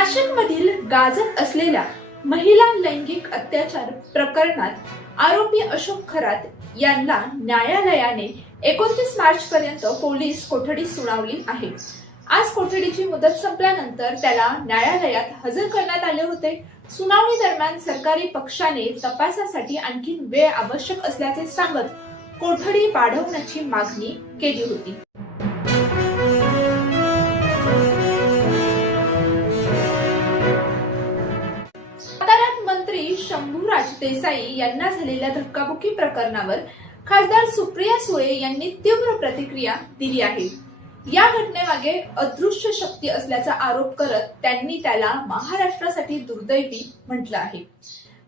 नाशिकमधील गाजत असलेल्या महिला लैंगिक अत्याचार प्रकरणात आरोपी अशोक खरात यांना न्यायालयाने 29 मार्च पर्यंत पोलीस कोठडी सुनावली आहे। आज कोठडीची मुदत संपल्यानंतर त्याला न्यायालयात हजर करण्यात आले होते। सुनावणी दरम्यान सरकारी पक्षाने तपासासाठी आणखी वेळ आवश्यक असल्याचे सांगत कोठडी वाढवण्याची मागणी केली होती। मंत्री शंभूराज देसाई यांना झालेल्या धक्काबुक्की प्रकरणावर खासदार सुप्रिया सुळे यांनी तीव्र प्रतिक्रिया दिली आहे। या घटनेमागे अदृश्य शक्ती असल्याचा आरोप करत त्यांनी त्याला महाराष्ट्रासाठी दुर्दैवी म्हटलं आहे।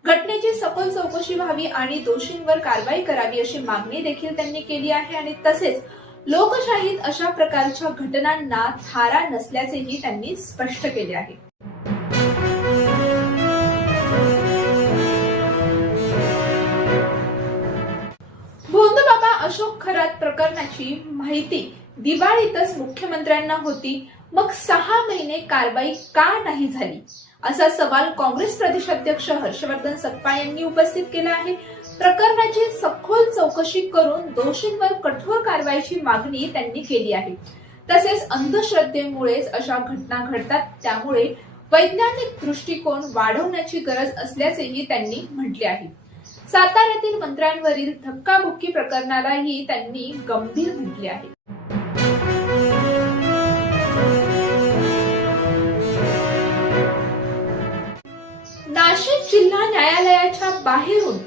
घटनेची सखोल चौकशी व्हावी आणि दोषींवर कारवाई करावी अशी मागणी देखील त्यांनी केली आहे आणि तसेच लोकशाहीत अशा प्रकारच्या घटनांना थारा नसल्याचेही त्यांनी स्पष्ट केले आहे। भोंदूबाबा अशोक खरात प्रकरणाची माहिती दिवाळीतच मुख्यमंत्र्यांना होती, मग 6 महिने कारवाई का नाही झाली असा सवाल काँग्रेस प्रदेशाध्यक्ष हर्षवर्धन सपकाळ यांनी उपस्थित केला आहे। प्रकरणाची सखोल चौकशी करून दोषींवर कठोर कारवाईची मागणी त्यांनी केली आहे। तसेच अंधश्रद्धेमुळेच अशा घटना घडतात, त्यामुळे वैज्ञानिक दृष्टिकोन वाढवण्याची गरज असल्याचेही त्यांनी म्हटले आहे। साताऱ्यातील मंत्र्यांवरील धक्काबुक्की प्रकरणालाही त्यांनी गंभीर म्हटले आहे। नाशिक जिल्हा न्यायालयाच्या बाहेरून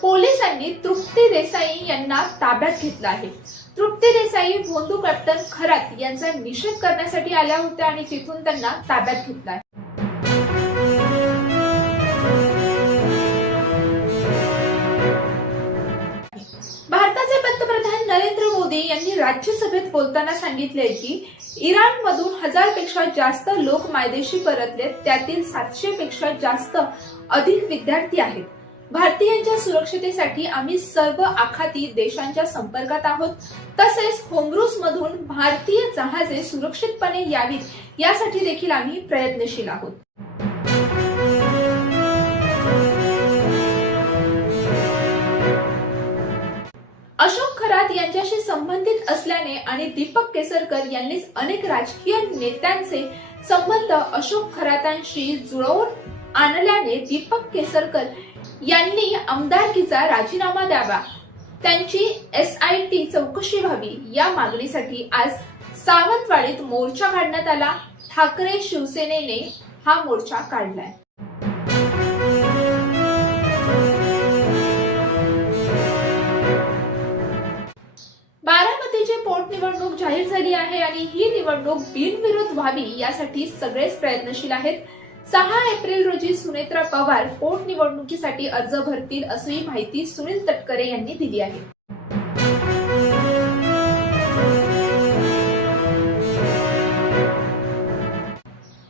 पोलिसांनी तृप्ती देसाई यांना ताब्यात घेतलं आहे। तृप्ती देसाई भोंदू कॅप्टन खरात यांचा निषेध करण्यासाठी आल्या होत्या आणि तिथून त्यांना ताब्यात घेतलं आहे। भारताचे पंतप्रधान नरेंद्र मोदी यांनी राज्यसभेत बोलताना सांगितले की इराणमधून 1000 पेक्षा जास्त लोक मायदेशी परतलेत, त्यातील 700 पेक्षा जास्त अधिक विद्यार्थी आहेत। भारतीयांच्या सुरक्षतेसाठी आम्ही सर्व आखाती देशांच्या संपर्कात आहोत। तसेच होमरूस मधून भारतीय जहाजे सुरक्षितपणे यावीत यासाठी देखील आम्ही प्रयत्नशील आहोत। अशोक खरात यांच्याशी संबंधित असल्याने आणि दीपक केसरकर यांनीच अनेक राजकीय नेत्यांचे संबंध अशोक खरातांशी जुळवून आणल्याने दीपक केसरकर यांनी आमदारकीचा राजीनामा द्यावा, त्यांची SIT चौकशी व्हावी या मागणीसाठी आज सावंतवाडीत मोर्चा काढण्यात आला। ठाकरे शिवसेनेने हा मोर्चा काढलाय। बारामतीची पोटनिवडणूक जाहीर झाली आहे आणि ही निवडणूक बिनविरोध व्हावी यासाठी सगळेच प्रयत्नशील आहेत। 6 एप्रिल रोजी सुनेत्रा पवार पोटनिवडणुकीसाठी अर्ज भरतील अशी माहिती सुनील तटकरे यांनी दिली आहे।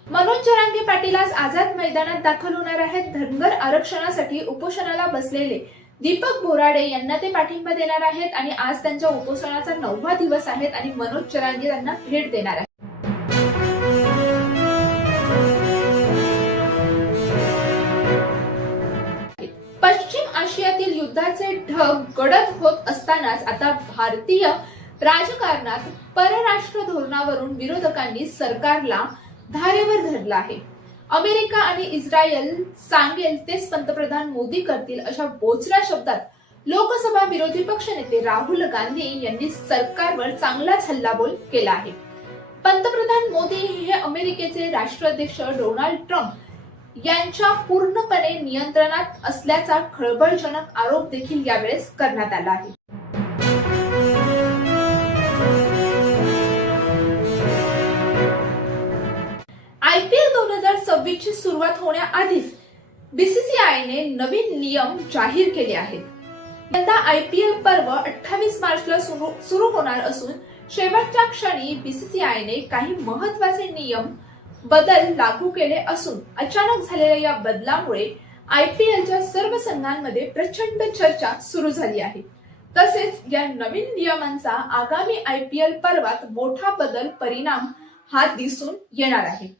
मनोज जरांगे पाटील आज आझाद मैदानात दाखल होणार आहेत। धनगर आरक्षणासाठी उपोषणाला बसलेले दीपक बोराडे यांना ते पाठिंबा देणार आहेत आणि आज त्यांच्या उपोषणाचा 9वा दिवस आहे आणि मनोज जरांगे यांना भेट देणार आहेत। पश्चिम आशियातील युद्धाचे ढग गडद होत असतानाच आता भारतीय राजकारणात परराष्ट्र धोरणावरून विरोधकांनी सरकारला धारेवर धरलं आहे। अमेरिका आणि इस्रायल सांगेल तेच पंतप्रधान मोदी करतील अशा बोचऱ्या शब्दात लोकसभा विरोधी पक्षनेते राहुल गांधी यांनी सरकारवर चांगलाच हल्लाबोल केला आहे। पंतप्रधान मोदी हे अमेरिकेचे राष्ट्राध्यक्ष डोनाल्ड ट्रम्प यांच्या पूर्णपणे नियंत्रणात असल्याचा खळबळजनक आरोप देखील यावेळेस करण्यात आला आहे। IPL 2026 ची सुरुवात होण्याआधीच BCCIने नवीन नियम जाहीर केले आहेत। यंदा IPL पर्व 28 मार्चला सुरू होणार असून शेवटच्या क्षणी BCCIने काही महत्त्वाचे नियम बदल लागू केले असून अचानक झालेल्या या बदलामुळे IPLच्या सर्व संघांमध्ये प्रचंड चर्चा सुरू झाली आहे। तसेच या नवीन नियमांचा आगामी IPL पर्वात मोठा बदल परिणाम हा दिसून येणार आहे।